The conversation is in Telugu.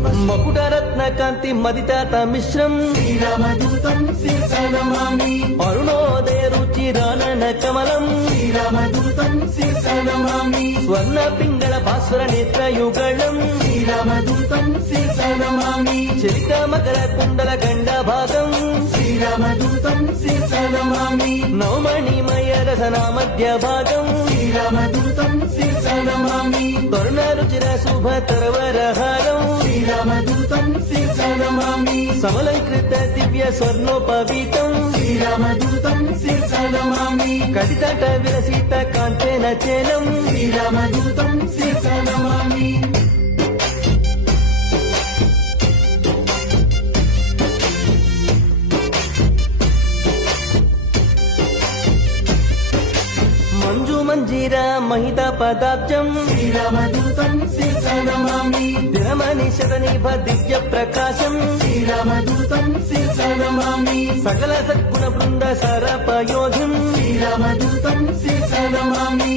మకుటరత్నకాంతి మదితాత మిశ్రం శ్రీరామదూతం శిరసా నమామి అరుణోదయ రుచిరానన కమలం శ్రీరామదూతం శిరసా నమామి స్వర్ణ పింగళ భాస్వర నేత్రయుగళం శ్రీరామదూతం శిరసా నమామి చరిత మకర కుండల గండ భాగం శ్రీరామదూతం శిరసా నమామి నవమణిమయ రసనా మధ్య భాగం శ్రీరామదూతం శిరసా నమామి తరుణ రుచిర శుభ తరవరహారం శ్రీరామదూతం శిరసా నమామి సమలంకృత దివ్య స్వర్ణోపవీతం శ్రీరామదూతం శిరసా నమామి కటితట విరసిత కాంచన చేలం శ్రీరామదూతం శిరసా నమామి మంజు మంజీర మహిత పదాబ్జం శ్రీరామదూతం శిరసా నమామి దినమని శతనిభ దివ్య ప్రకాశం శ్రీరామదూతం శిరసా నమామి సకల సద్గుణ బృంద సరపయోధం శ్రీరామదూతం శిరసా నమామి